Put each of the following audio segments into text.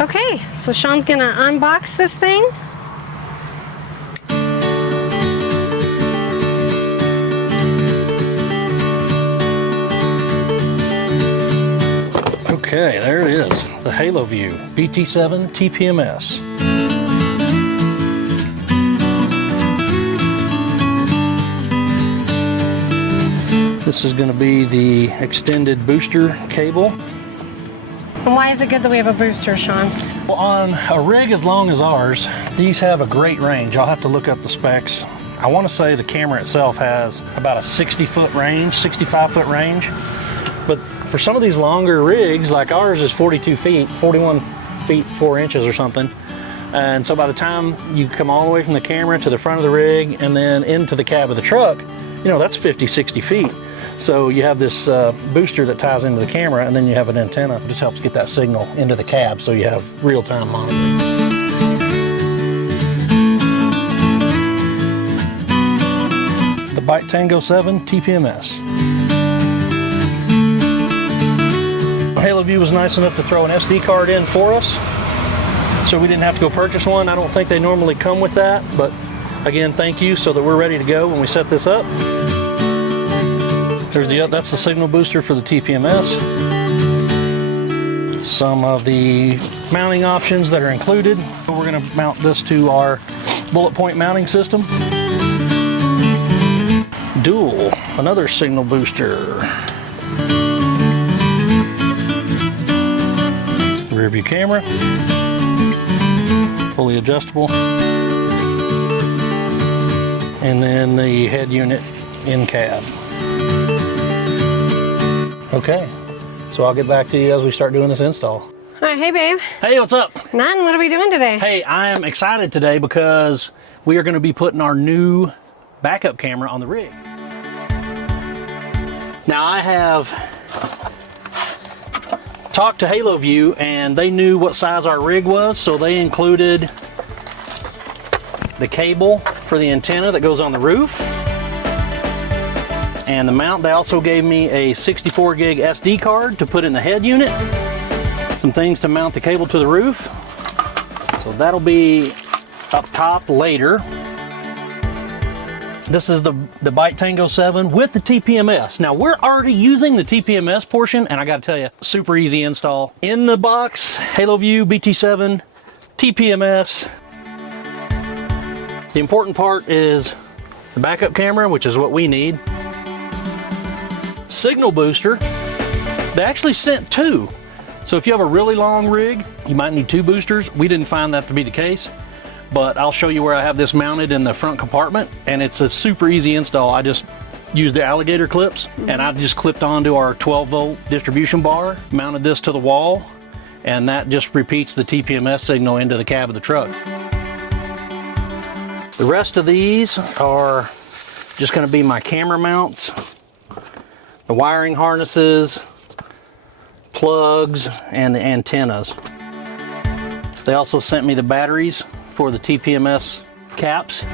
Okay, so Sean's gonna unbox this thing. Okay, there it is, the Haloview BT7 TPMS. This is going to be the extended booster cable. And why is it good that we have a booster, Sean? Well, on a rig as long as ours, these have a great range. I'll have to look up the specs. I want to say the camera itself has about a 60-foot range, 65-foot range. But for some of these longer rigs, like ours is 42 feet, 41 feet 4 inches or something. And so by the time you come all the way from the camera to the front of the rig and then into the cab of the truck, you know, that's 50, 60 feet. So you have this booster that ties into the camera, and then you have an antenna. It just helps get that signal into the cab so you have real-time monitoring. The BT7 TPMS. Haloview was nice enough to throw an SD card in for us, so we didn't have to go purchase one. I don't think they normally come with that, but again, thank you, so that we're ready to go when we set this up. That's the signal booster for the TPMS. Some of the mounting options that are included. We're going to mount this to our bullet point mounting system. Dual, another signal booster. Rear view camera, fully adjustable. And then the head unit in cab. Okay, so I'll get back to you as we start doing this install. All right, hey babe. Hey, what's up? Nothing, what are we doing today? Hey, I am excited today because we are going to be putting our new backup camera on the rig. Now I have talked to Haloview and they knew what size our rig was, so they included the cable for the antenna that goes on the roof. And the mount, they also gave me a 64 gig SD card to put in the head unit. Some things to mount the cable to the roof. So that'll be up top later. This is the BT7 with the TPMS. Now we're already using the TPMS portion, and I gotta tell you, super easy install. In the box, Haloview BT7 TPMS. The important part is the backup camera, which is what we need. Signal booster. They actually sent two. So if you have a really long rig, you might need two boosters. We didn't find that to be the case, but I'll show you where I have this mounted in the front compartment, and it's a super easy install. I just used the alligator clips, and I just clipped onto our 12-volt distribution bar, mounted this to the wall, and that just repeats the TPMS signal into the cab of the truck. The rest of these are just going to be my camera mounts, the wiring harnesses, plugs, and the antennas. They also sent me the batteries for the TPMS caps.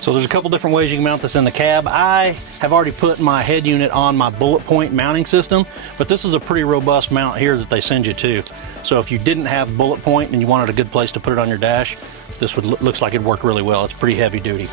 So there's a couple different ways you can mount this in the cab. I have already put my head unit on my bullet point mounting system, but this is a pretty robust mount here that they send you to. So if you didn't have bullet point and you wanted a good place to put it on your dash, this looks like it'd work really well. It's pretty heavy duty.